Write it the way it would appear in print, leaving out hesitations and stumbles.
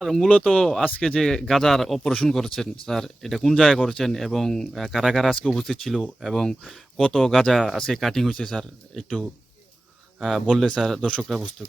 আর মূলত আজকে যে গাজার অপারেশন করেছেন স্যার, এটা কোন জায়গায় করেছেন এবং কারা কারা আজকে উপস্থিত ছিল এবং কত গাজা আজকে কাটিং হয়েছে স্যার, একটু বললে স্যার দর্শকরা বুঝতো।